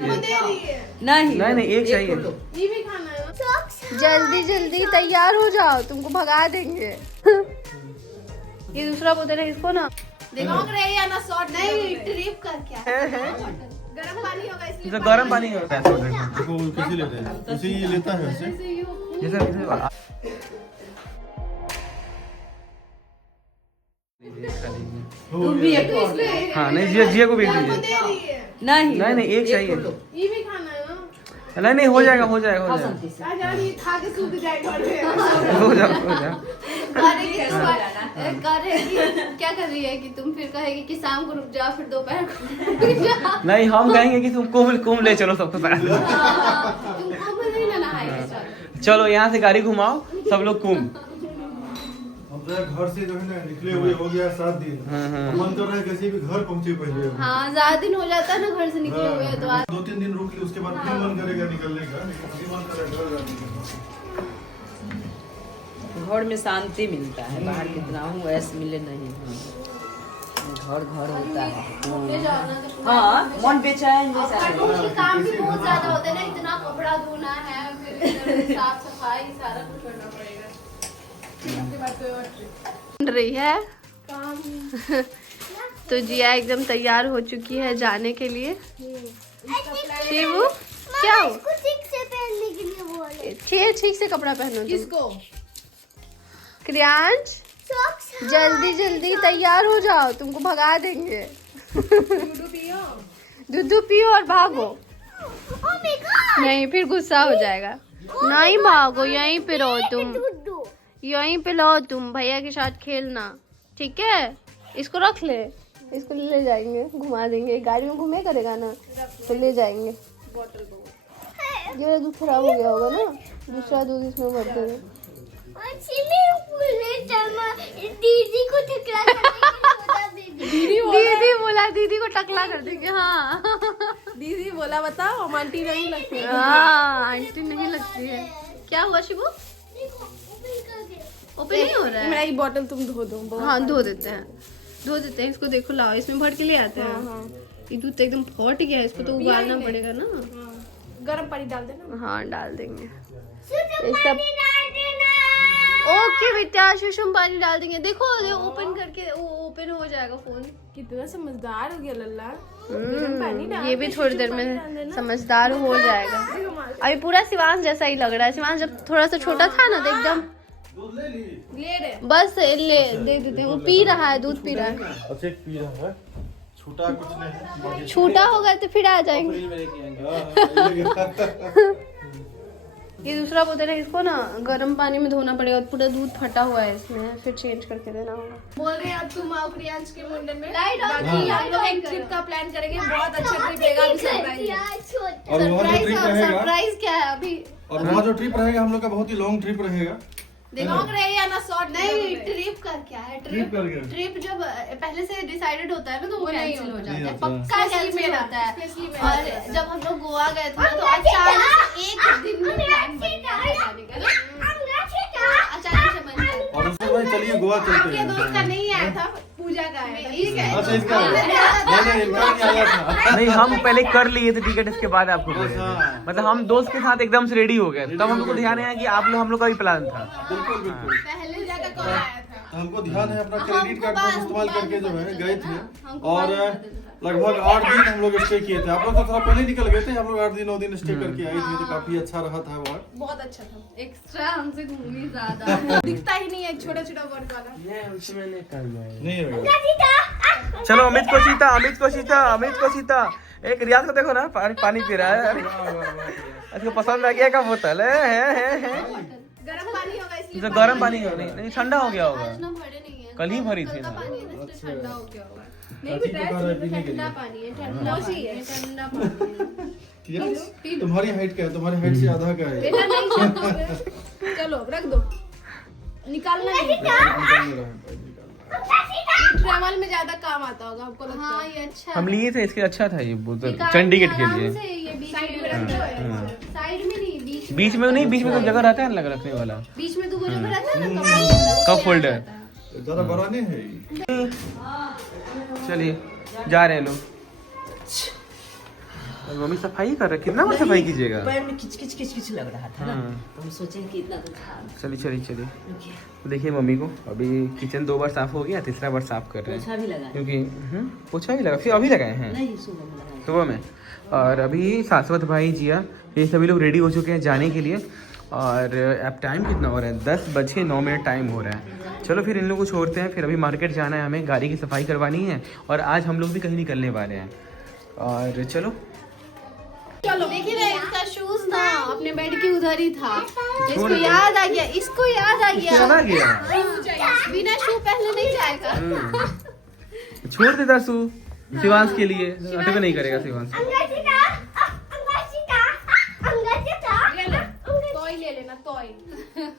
नहीं नहीं नहीं, एक चाहिए। ये भी खाना है। जल्दी जल्दी तैयार हो जाओ, तुमको भगा देंगे। ये दूसरा बोतल है, इसको ना देखो रहे या ना शॉर्ट नहीं ट्रिप कर क्या गर्म पानी होगा इसलिए तो गर्म पानी होता है। देखो कैसे लेते हैं, उसी लेता है उसे। जैसे तुम भी एक इसलिए हाँ नहीं, जिया को भी एक दीजिए। नहीं नहीं नहीं, एक चाहिए। ये भी खाना है ना। नहीं नहीं, हो जाएगा हो जाएगा हो जाएगा ये खा के सूख जाए घर में। हो जाओ हो जाओ। क्या कर रही है कि तुम फिर कहेगी कि शाम को रुक जाओ, फिर दोपहर को नहीं, हम कहेंगे कि तुम कुंभ ले चलो सबके साथ। तुमको नहीं ना नहाएगा। चलो यहाँ से गाड़ी घुमाओ, सब लोग कुंभ। हम घर से जो है ना निकले हुए हो गया 7 दिन। मन कर रहा है कैसे भी घर पहुंचे पहले। हाँ, ज्यादा दिन हो जाता है ना घर से निकले हुए, तो आज 2-3 दिन रुक के उसके बाद फिर मन करेगा निकलने का, लेकिन अभी मन कर रहा है घर जाने का। घर में शांति मिलता है, बाहर कितना हूँ ऐसे मिले नहीं। घर घर होता है। हाँ, मन बेचैन जैसा है। काम भी बहुत ज्यादा होते हैं ना, इतना कपड़ा धोना है, फिर साफ सफाई सारा कुछ करना पड़ेगा। रही है तो जिया एकदम तैयार हो चुकी है जाने के लिए। शिवू क्या हो? ठीक से पहनने के लिए बोले। ठीक से कपड़ा पहनो। किसको? क्रियांश जल्दी जल्दी तैयार हो जाओ, तुमको भगा देंगे। दूध पियो और भागो। नहीं, फिर गुस्सा हो जाएगा। नहीं भागो, यहीं पे रहो तुम, यहीं पे लो तुम, भैया के साथ खेलना, ठीक है? इसको रख ले, इसको ले जाएंगे, घुमा देंगे, गाड़ी में घूमे करेगा ना, तो ले जाएंगे। ये वाला दूध खराब हो गया होगा ना, दूसरा दूध इसमें भर देंगे। दीदी को ठकरा दीदी बोला दीदी को टकला कर देंगे। हाँ दीदी बोला बताओ, हम आंटी नहीं लगती। हाँ, आंटी नहीं लगती है। क्या हुआ शिबू? ओपन नहीं हो रहा है। मेरा ये बोतल तुम धो दो। हाँ, धो देते हैं इसको। देखो लाओ, इसमें भर के ले आते हैं। ये दूध तो एकदम फट गया है, इसको तो उबालना पड़ेगा ना। गर्म पानी डाल देना। हाँ, डाल देंगे ये सब। ओके बेटा, सुषुम पानी डाल देंगे। देखो ओपन करके वो ओपन हो जाएगा फोन। कितना समझदार हो गया लल्ला। गर्म पानी डाल, ये भी थोड़ी देर में समझदार हो जाएगा। अभी पूरा शिवांश जैसा ही लग रहा है। शिवांश जब थोड़ा सा छोटा था ना तो एकदम ले रे। बस ले दे देते हैं। वो पी रहा है, दूध पी रहा है। अच्छा पी रहा है, छूटा कुछ नहीं। छूटा होगा तो फिर आ जाएंगे। ये दूसरा बोतल है, इसको ना गर्म पानी में धोना पड़ेगा। पूरा दूध फटा हुआ है इसमें, फिर चेंज करके देना होगा। बोल रहे हैं अब तुम आओ क्रियांश के मुंडन में। लाइट ऑन बाकी की, हम लोग एक ट्रिप का प्लान करेंगे, बहुत अच्छा ट्रिप रहेगा। अभी सरप्राइज और वहाँ जो ट्रिप रहेगा, सरप्राइज क्या है अभी? और वहाँ जो ट्रिप रहेगा हम लोग का बहुत ही लॉन्ग ट्रिप रहेगा। देखो रहे या ना शॉर्ट नहीं, ट्रिप कर क्या है? ट्रिप कर गया। ट्रिप जब पहले से डिसाइडेड होता है ना, तो वो कैंसिल हो जाता है, होता है। पक्का कैंसिल होता है। Especially और जब हम लोग गोवा गए थे ना, तो अचानक से एक दिन में प्लान बन गया है जाने का ना। अचानक से बन गया। और उसके बाद चलिए गोवा चलते ये दोस्त का हैं। नहीं आया था, पूजा का आया था। ठीक है, अच्छा इसका नहीं इनका नहीं आया था। नहीं, हम पहले कर लिए थे टिकट, इसके बाद आपको बोले थे। अच्छा। मतलब हम दोस्त के साथ एकदम से रेडी हो गए, तब हमको ध्यान आया कि आप लोग हम लोग का भी प्लान था। बिल्कुल बिल्कुल। पहले पूजा का कॉल आया था। तो हमको ध्यान है, अपना क्रेडिट कार्ड का इस्तेमाल करके जो है गए थे। हमको और लगभग 8 दिन हम लोग स्टे किए थे। आप लोग तो थोड़ा पहले निकल गए थे, हम लोग 8 दिन 9 दिन स्टे करके आए थे, तो काफी अच्छा रहा था वहाँ। बहुत अच्छा था। एक्स्ट्रा हमसे घूमी ज्यादा। दिखता ही नहीं है छोटा छोटा वर्ड वाला। नहीं होगा। चलो अमित को सीता। एक रियाज को देखो ना, पानी पी रहा है। इसको पसंद आ गया का बोतल है। गर्म पानी होगा इसलिए। तो गर्म पानी हो नहीं, ठंडा हो गया होगा। ना भरे नहीं है, कल ही भरी थी हल्का ना। पानी है ना, इसलिए ठंडा हो गया होगा। नहीं बेटा, ठंडा पानी है, ठंडा पानी है, ठंडा पानी है। तुम्हारी हाइट क्या है? तुम्हारी हाइट से आधा का है। बेटा नहीं छोड़ोगे। चलो रख दो, निकालना नहीं। ट्रैवल में ज्यादा काम आता होगा हमको लगता हाँ, है। ये अच्छा हम है। लिए थे, इसके अच्छा था ये बोतल, निकाल चंडीगढ़ के आराम लिए। से ये बीच साइड में में रखते रखो। हो। साइड में नहीं, बीच में नहीं, बीच में तो जगह रहता है ना रखने वाला। बीच में तो वो जगह रहता है ना, कप होल्डर। ज्यादा बड़ा नहीं है। चलिए जा रहे हैं लोग। मम्मी सफाई कर रहे, कितना में सफाई कीजिएगा? पैर में खिच खिच खिच खिच लग रहा था ना, हाँ। तो हम सोचे कि इतना तो था। चलिए देखिए मम्मी को अभी किचन 2 बार साफ हो गया, तीसरा बार साफ कर रहे हैं पोछा भी लगा क्योंकि पोछा भी लगा, फिर अभी लगाए हैं नहीं, सुबह में लगा। सुबह में। और अभी शाश्वत भाई जिया ये सभी लोग रेडी हो चुके हैं जाने के लिए। और अब टाइम कितना हो रहा है? 10:09 टाइम हो रहा है। चलो फिर इन लोगों को छोड़ते हैं, फिर अभी मार्केट जाना है, हमें गाड़ी की सफाई करवानी है और आज हम लोग भी कहीं निकलने वाले हैं। और चलो देखिए ना, इसका शूज ना अपने बेड के उधर ही था, इसको याद आ गया, इसको याद आ गया, चला गया, बिना शू पहले नहीं जाएगा। छोड़ देता सू शिवांश के लिए, ऑटो में नहीं करेगा शिवांश। टॉय ले लेना, टॉय,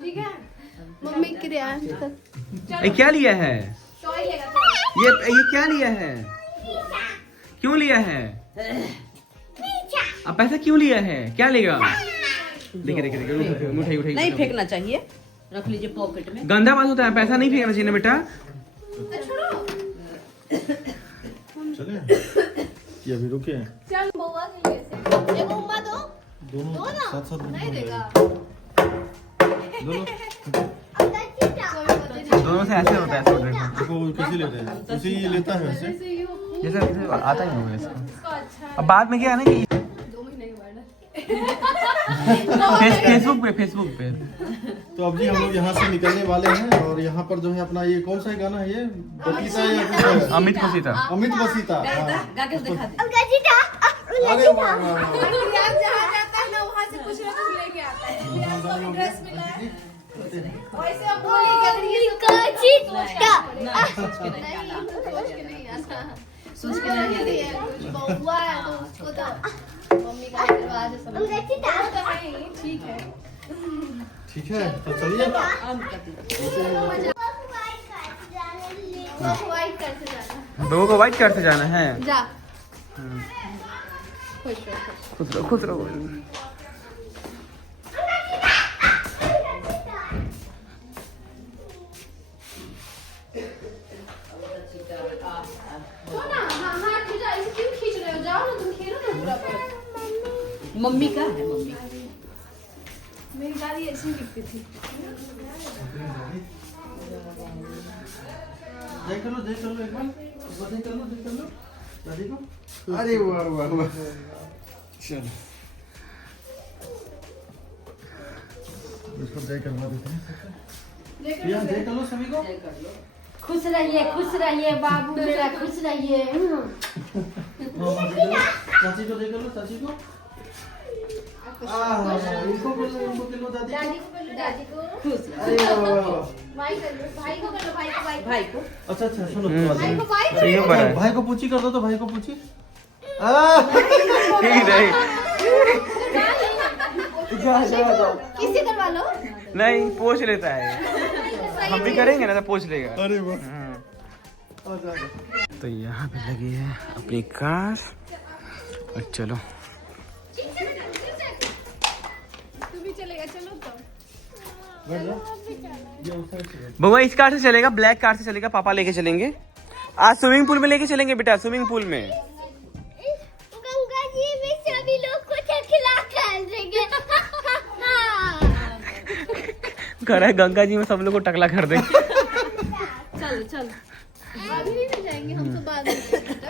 ठीक है? मम्मी के लिए क्या लिया है? टॉय लेगा। ये क्या लिया है? क्यों लिया है? अब पैसा क्यों लिया है? क्या लेगा? देखिए उठाई नहीं फेंकना चाहिए, रख लीजिए पॉकेट में। गंदा बात होता है, पैसा नहीं फेंकना चाहिए ना बेटा। चले ये अभी रुके हैं चल बउआ के लिए से एगो उम्मा दो दोनों ना, साथ नहीं देगा। दोनों दोनों से ऐसे होता है, ऐसे होता है। देखो कैसे लेते हैं, उसी लेता है वैसे। जैसे आता ही होगा इसको। इसको अच्छा अब बाद में क्या है ना कि 2 महीने के बाद फेसबुक पे तो अब जी हम लोग यहाँ से निकलने वाले हैं और यहाँ पर जो है अपना ये कौन सा गाना है, ये बसीता या कुछ अमित बसीता। अमित बसीता। गा के दिखा दे। अरे वाह वाह वाह। आप जहाँ जाता है ना वहाँ से कुछ ना कुछ लेके आता है। आपको ड्रेस मिला है वैसे आप बोलिए अगर ये ना सोच के नहीं आता, सोच के नहीं है कुछ बउआ है तो उसको तो मम्मी का आशीर्वाद है, सब ठीक है। ठीक है तो चलिए। वाइट करते जाना, दो को व्हाइट कार से जाना है। जा खुश रहो। मम्मी का है, मम्मी मेरी दादी ऐसी दिखती थी। देख लो एक बार, देख लो दादी को। अरे वाह वाह वाह। चलो इसको जय करवा देते हैं। यहाँ जय कर लो सभी को। खुश रहिए बाबू मेरा, खुश रहिए। चाची को जय कर लो, चाची को। इनको कर लो दादी को। खुश अरे वाह वाह वाह। भाई को कर लो, भाई को। अच्छा सुनो भाई को सही है बड़ा। भाई को पूछी कर दो, तो भाई को पूछी। किसी करवा लो। नहीं पोछ लेता है, हम भी करेंगे ना तो पोछ लेगा। अरे वाह। तो यहाँ पे लगी है अपनी कार और चलो तू भी चलेगा, चलो तो। बउआ इस कार से चलेगा, ब्लैक कार से चलेगा, पापा लेके चलेंगे। आज स्विमिंग पूल में लेके चलेंगे बेटा, स्विमिंग पूल में। गंगा जी में सभी लोग को खिला कर देंगे। कर है गंगा जी में सब लोग को टकला कर देंगे। चल अभी नहीं जाएंगे हम तो बाद में।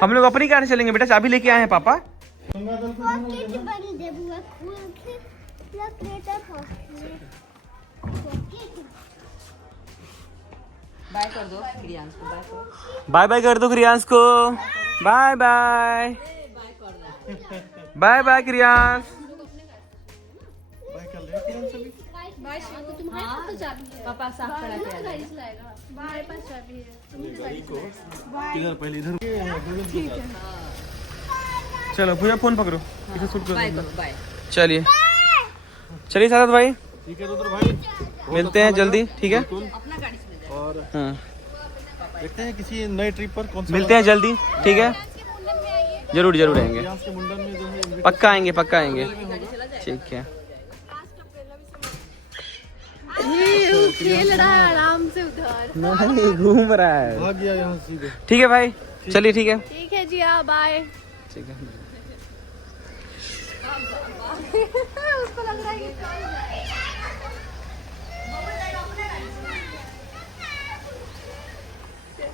हम लोग अपनी कार से चलेंगे बेटा, चाबी लेके आए हैं पापा। पॉकेट बन दे बुआ, बाय कर दो क्रियांश को, बाय करो। बाय बाय कर दो क्रियांश को। Bye bye bye bye Kriyansh. भाई को तुम्हारे पास तो चाबी है, पापा साफ करा के गाड़ी चलाएगा, हमारे पास चाबी है, तुम गाड़ी इधर पहले इधर। चलो भैया फोन पकड़ो, इसे शूट बाय करो। करो, बाय। चलिए सादत भाई, ठीक है रुद्र भाई, मिलते हैं जल्दी, ठीक है। अपना गाड़ी से ले जाओ। और हाँ देखते हैं किसी नए ट्रिप पर कौन सा मिलते हैं जल्दी, ठीक है। जरूर आएंगे, रियांश के मुंडन में जो है पक्का आएंगे ठीक है। खेल रहा है आराम से उधर। नहीं घूम रहा है, भाग गया यहाँ सीधे। ठीक है भाई, चलिए ठीक है। ठीक है जी, बाय। ठीक है। उसको लग रहा है कि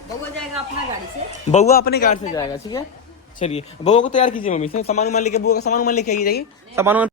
बउआ जाएगा अपना गाड़ी से। बउआ अपने कार से जाएगा, ठीक है। चलिए बउआ को तैयार कीजिए मम्मी से, सामान वामान लेके, बुआ का सामान वामान लेके आइए, जाइए सामान वामान